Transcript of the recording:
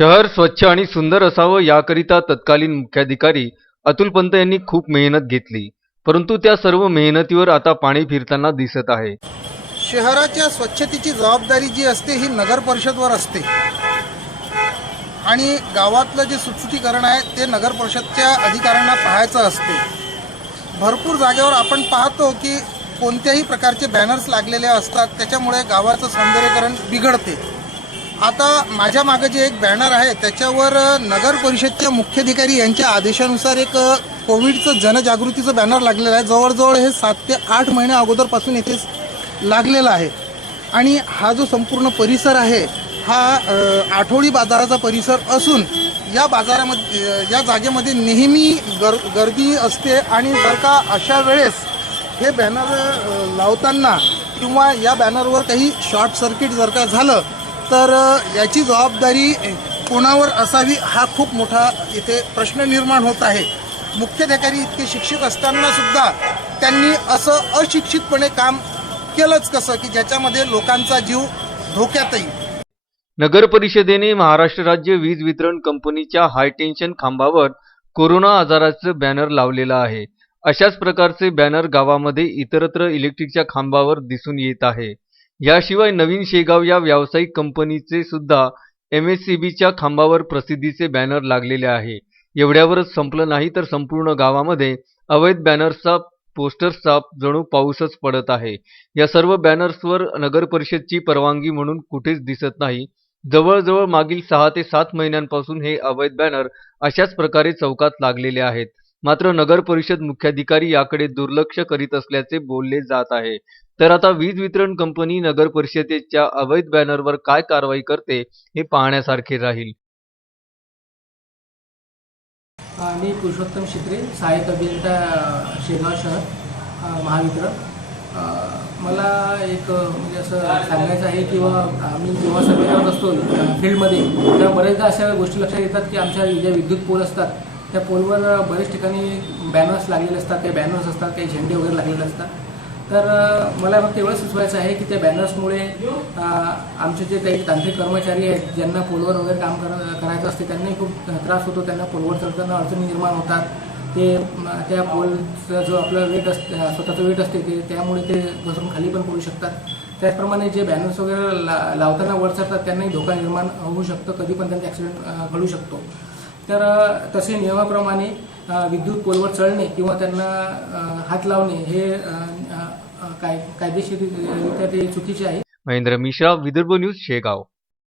शहर स्वच्छ आणि सुंदर असावं याकरिता तत्कालीन मुख्याधिकारी अतुल पंत यांनी खूप मेहनत घेतली. परंतु त्या सर्व मेहनतीवर आता पाणी फिरताना दिसत आहे. शहराच्या स्वच्छतेची जबाबदारी जी असते ही नगर परिषदवर असते. आणि गावातलं जे सुटसुटीकरण आहे ते नगर परिषदच्या अधिकाऱ्यांना पाहायचं असते. भरपूर जागेवर आपण पाहतो की कोणत्याही प्रकारचे बॅनर्स लागलेले असतात. त्याच्यामुळे गावाचं सौंदर्यकरण बिघडते. आता माझ्या मागे जे एक बॅनर आहे त्याच्यावर नगर परिषदचे मुख्याधिकारी यांच्या आदेशानुसार एक कोविडचं जनजागृतीचं बॅनर लागलेलं आहे. जवळजवळ हे सात ते आठ महिने अगोदरपासून इथे लागलेला आहे. आणि हा जो संपूर्ण परिसर आहे हा आठवडी बाजाराचा परिसर असून या बाजारामध्ये या जागेमध्ये नेहमी गर गर्दी असते आणि जर का अशा वेळेस हे बॅनर लावताना किंवा या बॅनरवर काही शॉर्ट सर्किट जर का झालं तर याची जबाबदारी कोणावर असावी हा खूप मोठा इथे प्रश्न निर्माण होत आहे. मुख्याधिकारी इतके शिक्षित असताना सुद्धा त्यांनी असं अशिक्षितपणे काम केलंच कसं की ज्याच्यामध्ये लोकांचा जीव धोक्यात येईल नगर परिषदेने महाराष्ट्र राज्य वीज वितरण कंपनीच्या हायटेन्शन खांबावर कोरोना आजाराचं बॅनर लावलेलं आहे. अशाच प्रकारचे बॅनर गावामध्ये इतरत्र इलेक्ट्रिकच्या खांबावर दिसून येत आहे. याशिवाय नवीन शेगाव या व्यावसायिक कंपनीचे सुद्धा एम एस सी बीच्या खांबावर प्रसिद्धीचे बॅनर लागलेले आहे. एवढ्यावरच संपलं नाही तर संपूर्ण गावामध्ये अवैध बॅनर्सचा पोस्टर्सचा जणू पाऊसच पडत आहे. या सर्व बॅनर्सवर नगर परिषदची परवानगी म्हणून कुठेच दिसत नाही. जवळजवळ मागील सहा ते सात महिन्यांपासून हे अवैध बॅनर अशाच प्रकारे चौकात लागलेले आहेत. मात्र नगर परिषद मुख्याधिकारी याकडे दुर्लक्ष करीत असल्याचे बोलले जात आहे. तर आता वीज वितरण कंपनी नगर परिषदेच्या अवैध बॅनरवर काय कारवाई करते हे पाहण्यासारखे राहील. मी पुरुषोत्तम शित्रे सहाय्यक अभियंता शेगाव शहर महावितरण. मला एक म्हणजे असं सांगायचं आहे किंवा आम्ही जेव्हा सर्वे करत असतो फील्डमध्ये तेव्हा बऱ्याचदा अशा गोष्टी लक्षात येतात की आमच्या ज्या विद्युत पोल असतात. त्या पोलवर बरेच ठिकाणी बॅनर्स लागलेले असतात काही बॅनर्स असतात काही झेंडे वगैरे लागलेले असतात. तर मला फक्त एवढं सुचवायचं आहे की त्या बॅनर्समुळे आमचे जे काही तांत्रिक कर्मचारी आहेत ज्यांना पोलवर वगैरे काम कर करायचं असते त्यांनाही खूप त्रास होतो त्यांना पोलवर चढताना अडचणी निर्माण होतात. ते त्या पोलचा जो आपला वेट असते स्वतःचं वेट असते ते त्यामुळे ते घसरून खाली पण पडू शकतात. त्याचप्रमाणे जे बॅनर्स वगैरे ला लावताना वर चढतात त्यांनाही धोका निर्माण होऊ शकतो कधी पण त्यांचा ॲक्सिडेंट घडू शकतो. तर तसे नियमाप्रमाणे विद्युत पोलवर चढणे किंवा त्यांना हात लावणे हे काय कायदेशीररित्या ते चुकीचे आहे. महेंद्र मिश्रा विदर्भ न्यूज शेगाव.